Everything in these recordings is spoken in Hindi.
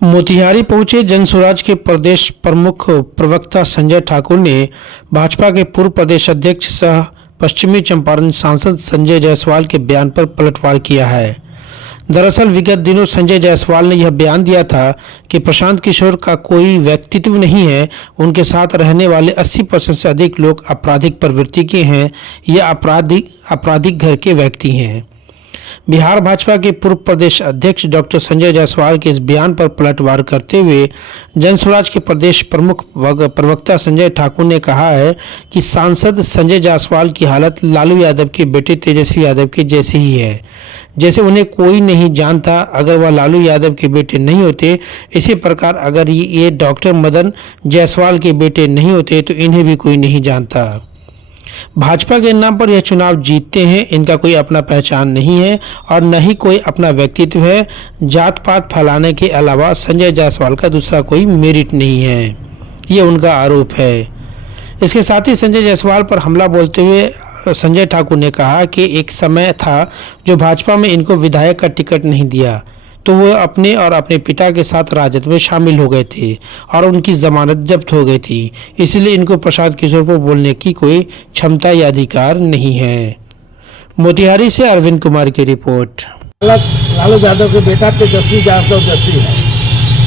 मोतिहारी पहुंचे जनसुराज के प्रदेश प्रमुख प्रवक्ता संजय ठाकुर ने भाजपा के पूर्व प्रदेश अध्यक्ष सह पश्चिमी चंपारण सांसद संजय जायसवाल के बयान पर पलटवार किया है। दरअसल विगत दिनों संजय जायसवाल ने यह बयान दिया था कि प्रशांत किशोर का कोई व्यक्तित्व नहीं है, उनके साथ रहने वाले 80% से अधिक लोग आपराधिक प्रवृत्ति के हैं या आपराधिक घर के व्यक्ति हैं। बिहार भाजपा के पूर्व प्रदेश अध्यक्ष डॉक्टर संजय जायसवाल के इस बयान पर पलटवार करते हुए जनसुराज के प्रदेश प्रमुख प्रवक्ता संजय ठाकुर ने कहा है कि सांसद संजय जायसवाल की हालत लालू यादव के बेटे तेजस्वी यादव के जैसे ही है, जैसे उन्हें कोई नहीं जानता अगर वह लालू यादव के बेटे नहीं होते। इसी प्रकार अगर ये डॉक्टर मदन जायसवाल के बेटे नहीं होते तो इन्हें भी कोई नहीं जानता। भाजपा के नाम पर यह चुनाव जीतते हैं, इनका कोई अपना पहचान नहीं है और न ही कोई अपना व्यक्तित्व है। जात पात फैलाने के अलावा संजय जायसवाल का दूसरा कोई मेरिट नहीं है, ये उनका आरोप है। इसके साथ ही संजय जायसवाल पर हमला बोलते हुए संजय ठाकुर ने कहा कि एक समय था जो भाजपा में इनको विधायक का टिकट नहीं दिया तो वो अपने और अपने पिता के साथ राजद में शामिल हो गए थे और उनकी जमानत जब्त हो गई थी, इसलिए इनको प्रशांत किशोर को बोलने की कोई क्षमता या अधिकार नहीं है। मोतिहारी से अरविंद कुमार की रिपोर्ट। लालू यादव के बेटा तेजस्वी यादव जैसी है,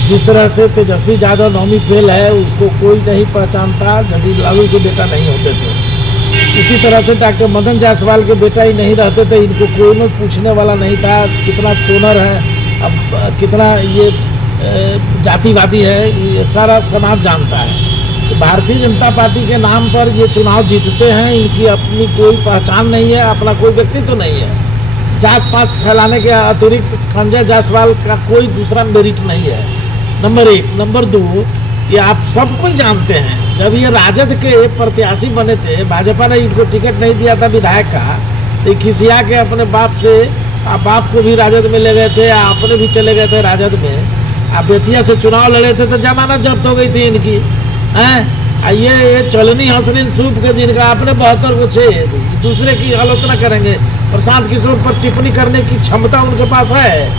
जिस तरह से तेजस्वी यादव नौमी फेल है, उसको कोई नहीं पहचानता यदि लालू के बेटा नहीं होते थे। इसी तरह से डॉक्टर मदन जायसवाल के बेटा ही नहीं रहते थे, इनको कोई नहीं पूछने वाला नहीं था कितना चोनर है, अब कितना ये जातिवादी है, ये सारा समाज जानता है। तो भारतीय जनता पार्टी के नाम पर ये चुनाव जीतते हैं, इनकी अपनी कोई पहचान नहीं है, अपना कोई व्यक्तित्व तो नहीं है। जात पात फैलाने के अतिरिक्त संजय जायसवाल का कोई दूसरा मेरिट नहीं है, नंबर एक। नंबर दो, ये आप सब कुछ जानते हैं, जब ये राजद के प्रत्याशी बने थे, भाजपा ने इनको टिकट नहीं दिया था विधायक का, तो खिसिया के अपने बाप से बाप को भी राजद में ले गए थे, अपने भी चले गए थे राजद में। आप बेतिया से चुनाव लड़े थे तो जमानत जब्त हो गई थी इनकी, हैं? ये चलनी हसनीन सूप के जिनका आपने 72 को छे दूसरे की आलोचना करेंगे, प्रशांत किशोर पर टिप्पणी करने की क्षमता उनके पास है।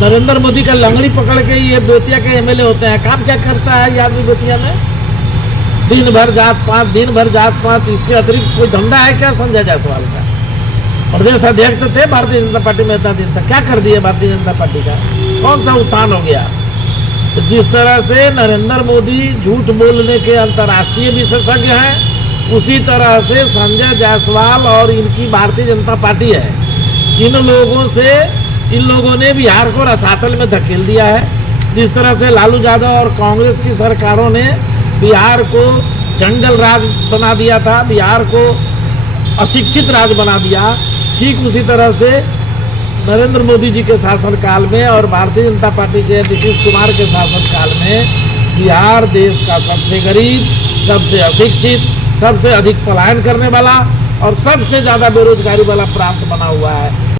नरेंद्र मोदी का लंगड़ी पकड़ के ये बेतिया के एमएलए होते हैं। काम क्या करता है ये आदमी बेतिया में? दिन भर जात पात, इसके अतिरिक्त कोई धंधा है क्या संजय जायसवाल का? प्रदेश अध्यक्ष थे भारतीय जनता पार्टी में इतना दिन तक, क्या कर दिया भारतीय जनता पार्टी का? कौन सा उत्थान हो गया? तो जिस तरह से नरेंद्र मोदी झूठ बोलने के अंतर्राष्ट्रीय विशेषज्ञ हैं, उसी तरह से संजय जायसवाल और इनकी भारतीय जनता पार्टी है। इन लोगों ने बिहार को रसातल में धकेल दिया है। जिस तरह से लालू यादव और कांग्रेस की सरकारों ने बिहार को जंगल राज बना दिया था, बिहार को अशिक्षित राज बना दिया, ठीक उसी तरह से नरेंद्र मोदी जी के शासनकाल में और भारतीय जनता पार्टी के नीतीश कुमार के शासनकाल में बिहार देश का सबसे गरीब, सबसे अशिक्षित, सबसे अधिक पलायन करने वाला और सबसे ज़्यादा बेरोजगारी वाला प्रांत बना हुआ है।